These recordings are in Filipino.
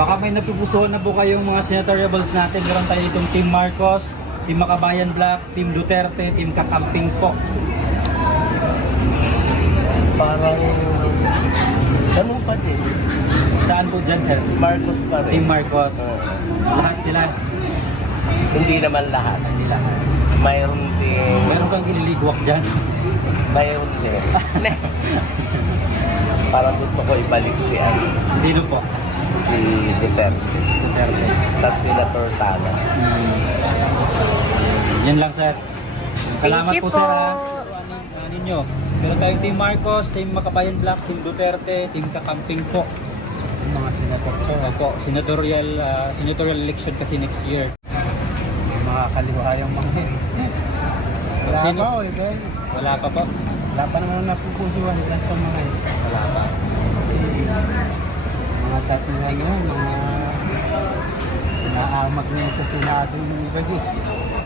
Baka may napupusuan na po kayong mga senatoriables natin. Meron tayo itong Team Marcos, Team Makabayan Black, Team Duterte, Team Kakamping po. Parang ganun pa din. Saan po dyan, sir? Marcos pa rin. Team Marcos. Lahat sila. Hindi naman lahat. Hindi lahat. Mayroon din. Meron kang ililigwak dyan. Mayroon din. Parang gusto ko ibalik si Sino po? si Duterte. Duterte. Sa senator sana. Yan lang, sir. Salamat Thank you po, sir. po. Ano ninyo? Meron tayong Team Marcos, Team Makabayan Black, Team Duterte, Team Kakamping po. Yung mga senator po. Opo, senatorial election kasi next year. Mga kaliwa yung mga wala Sino? pa, Oliver. Wala pa po? Wala pa naman napupusuan lang sa mga Wala pa. kasi mga dating ngayon, mga naamag na sa Senado yung iba din.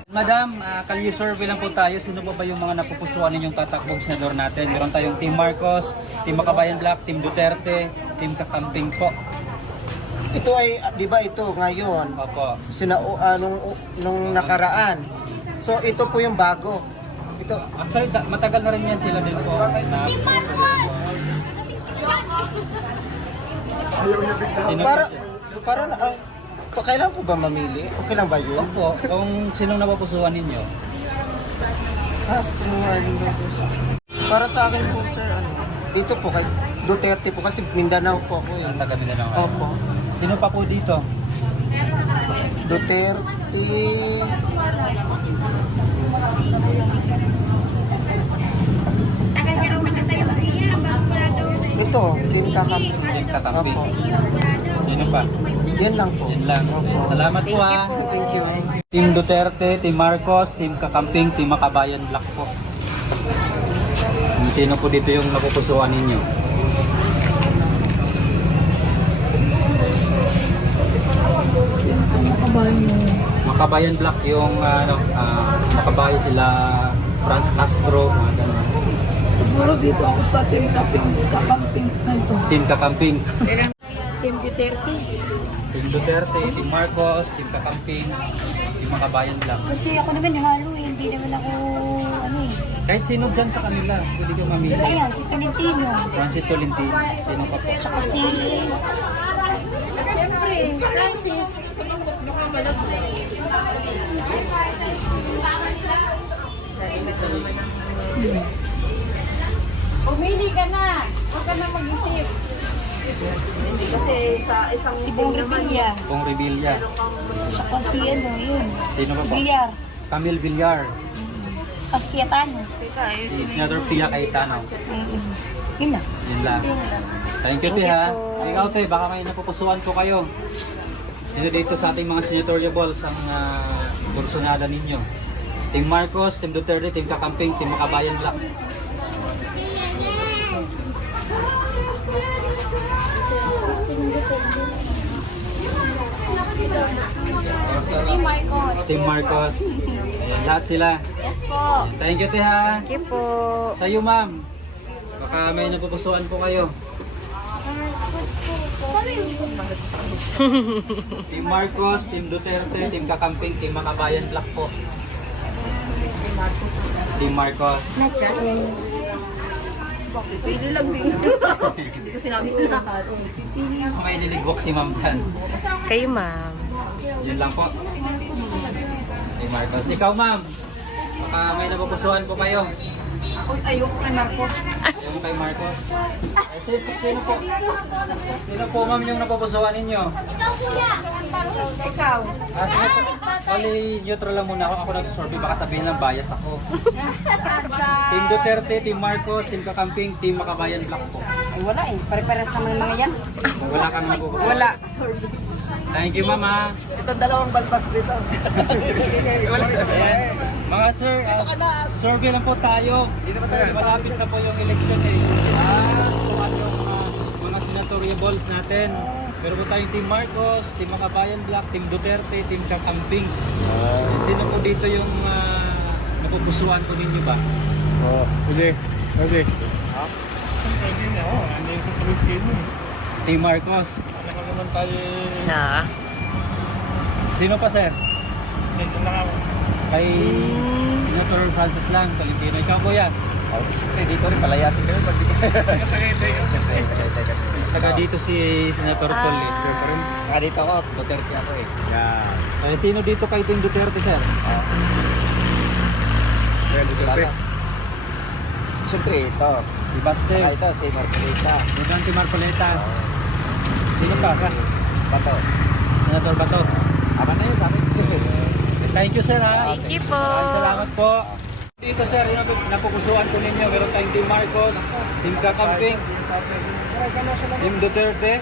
Madam, can you survey lang po tayo? Sino po ba yung mga napupusuan ninyong tatakbong senador natin? Meron tayong Team Marcos, Team Makabayan Black, Team Duterte, Team Kakamping po. Ito ay, di ba ito ngayon, Opo. nung nakaraan. So ito po yung bago. Ito, Actually, matagal na rin yan sila din po. Sino para, po? para, kailan po ba mamili? Okay lang ba yun? Opo, kung sinong napupusuan ninyo? Para sa akin po sir, dito po kay Duterte po kasi Mindanao po ako Ang yun. taga Mindanao. Opo. Sino pa po dito? Duterte. Ito, Team Kakamping. Team Kakamping. Opo. Sino pa? Yan lang po. Yan lang. Opo. Salamat po ha. Thank you. Team Duterte, Team Marcos, Team Kakamping, Team Makabayan Black po. Sino po dito yung napupusuan ninyo? Makabayan Black yung Makabayan sila Franz Castro, mga ganun. Siguro dito ako sa team kakamping na ito. Team Kakamping, Team Duterte. Team Duterte, Team Marcos, Team Kakamping, Team Makabayan Black. Kasi ako naman halo eh. Hindi naman ako ano eh. Kahit sino dyan sa kanila, pwede kang mamili. Ayan, si Tolentino. Francis Tolentino, sino pa po? Tsaka si... Siyempre, Francis. Umili ka na. Huwag ka na mag-isip. Kasi sa isang Si Bong Revilla. Bong Revilla. Tsaka si ano, yun. Sino pa Si po? Villar. Camille Villar. Tapos Cayetano. Si Senator Pia Cayetano. Yun na. Yun lang. Thank you, te ha. Ikaw, te, baka may napupusuan po kayo. Sino dito sa ating mga senatoriables ang kursunada ninyo? Team Marcos, Team Duterte, Team Kakamping, Team Makabayan Black. Team Marcos. Team Marcos. Ayan, lahat sila. Yes po. Thank you, te ha. Thank you po. Sa'yo, ma'am. Baka may napupusuan po kayo. Team Marcos, Team Duterte, Team Kakamping, Team Makabayan Black po. Team Marcos. pwede lang din. Hindi ko sinabi ko lahat. May niligwak si ma'am dyan. Kayo, ma'am. Yun lang po. Team Marcos. Ikaw, ma'am. Baka may napupusuan po kayo. Ayoko kay Marcos. Yung kay Marcos. Ay, sino po? Sino po, ma'am, yung napupusuan ninyo? Ikaw. Sige po. Bali, neutral lang muna ako. Ako nag-survey. Baka sabihin ng bias ako. Team Duterte, Team Marcos, Team Kakamping, Team Makabayan Black po. Ay wala eh. Pare-pares naman yung mga yan. Wala kang napupusuan. Wala. Thank you, mama. Ito dalawang balbas dito. Ayan. Mga sir, survey lang po tayo. Malapit na po yung election eh. So ano yung mga senatoriables natin? Pero po tayong Team Marcos, Team Makabayan Black, Team Duterte, Team Kakamping. Sino po dito yung napupusuan po ninyo ba? Hindi. Okay. Team Marcos. Ano naman tayo na. Sino pa, sir? Dito na ako. Kay Senator Francis lang, Tolentino. Ikaw, kuya. Oh, siyempre dito rin, palayasin kayo. Pag dito. Taga dito si Senator Tol. Saka dito ako, Duterte ako eh. Ay, sino dito kay Team Duterte, sir? Wala. Siyempre ito. Si Baste. Saka ito, si Marcolita. Si Marcoleta. Sino pa? Bato. Senator Bato. Ama na yun sa akin. Thank you, sir, ha? Thank you po. Maraming salamat po. Dito, sir, yung napupusuan ko ninyo. Meron tayong Team Marcos, Team Kakamping, Team Duterte.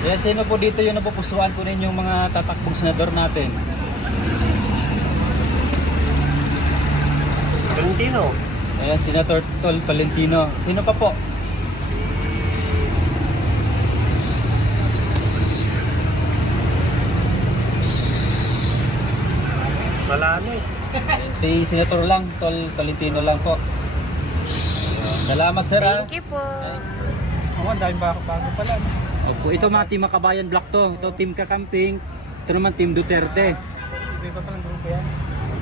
Yan, sino po dito yung napupusuan ko ninyo mga tatakbong senador natin? Valentino. Ayan, Senator Tolentino. Sino pa po? Malami. Si Senator lang, Tolentino lang po. Salamat, sir, ha? Thank you po. Ang dahil bago pala. Opo, ito mga Team Makabayan Block to. Ito Team Kakamping. Ito naman Team Duterte. Iba pa ng grupo yan.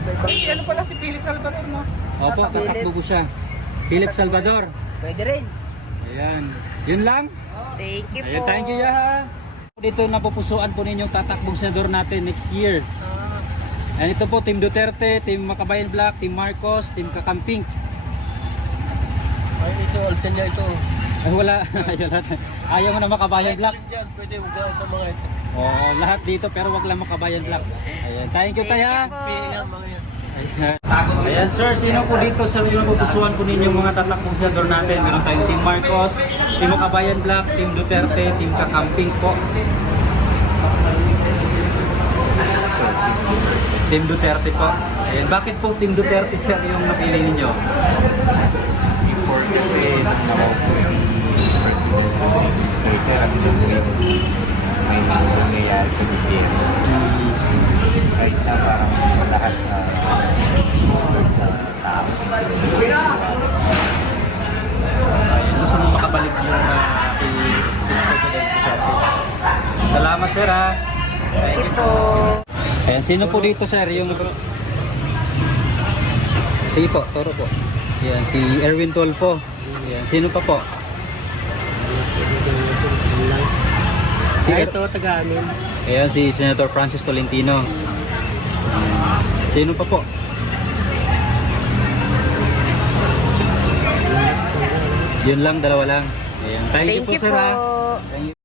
Ano pala si Philip Salvador, no? Opo, tatakbo ko siya. Philip Salvador. Pwede rin. Ayan. Yun lang. Thank you Ayan, po. thank you, ya. Dito napupusuan po ninyong tatakbong senador natin next year. Ayan, ito po, Team Duterte, Team Makabayan Block, Team Marcos, Team Kakamping. Ay, ito, alsan niya ito. Ay, wala. Ayaw mo na Makabayan Block. Diyan, pwede mo gawin ng mga ito. Oo, lahat dito pero wag lang Makabayan Block. Ayan, thank you, Taya. Yan, mga yan. Ayan, sir, sino po dito sa yung mapupusuan po ninyong mga tatakbong senador natin? Meron tayong Team Marcos, Team Makabayan Block, Team Duterte, Team Kakamping po. Team Duterte po. Ayan, bakit po Team Duterte, sir, yung napili ninyo? Before kasi nakaupo si President Duterte at tuwing may nangyayari sa bibig. Kahit na parang masakit sa tao. Ayan, gusto mo makabalik yung kay President Duterte. Salamat, sir, ha. Thank you po. Ayan, sino po dito, sir, yung... Sige po, turo po. Ayan, si Erwin Tolpo. Ayan, sino pa po? Si Ito, taga-amin. Ayan, si Senator Francis Tolentino. Ayan, sino pa po? Yun lang, dalawa lang. Ayan, thank you Thank po, you sir, po. ha. Thank you.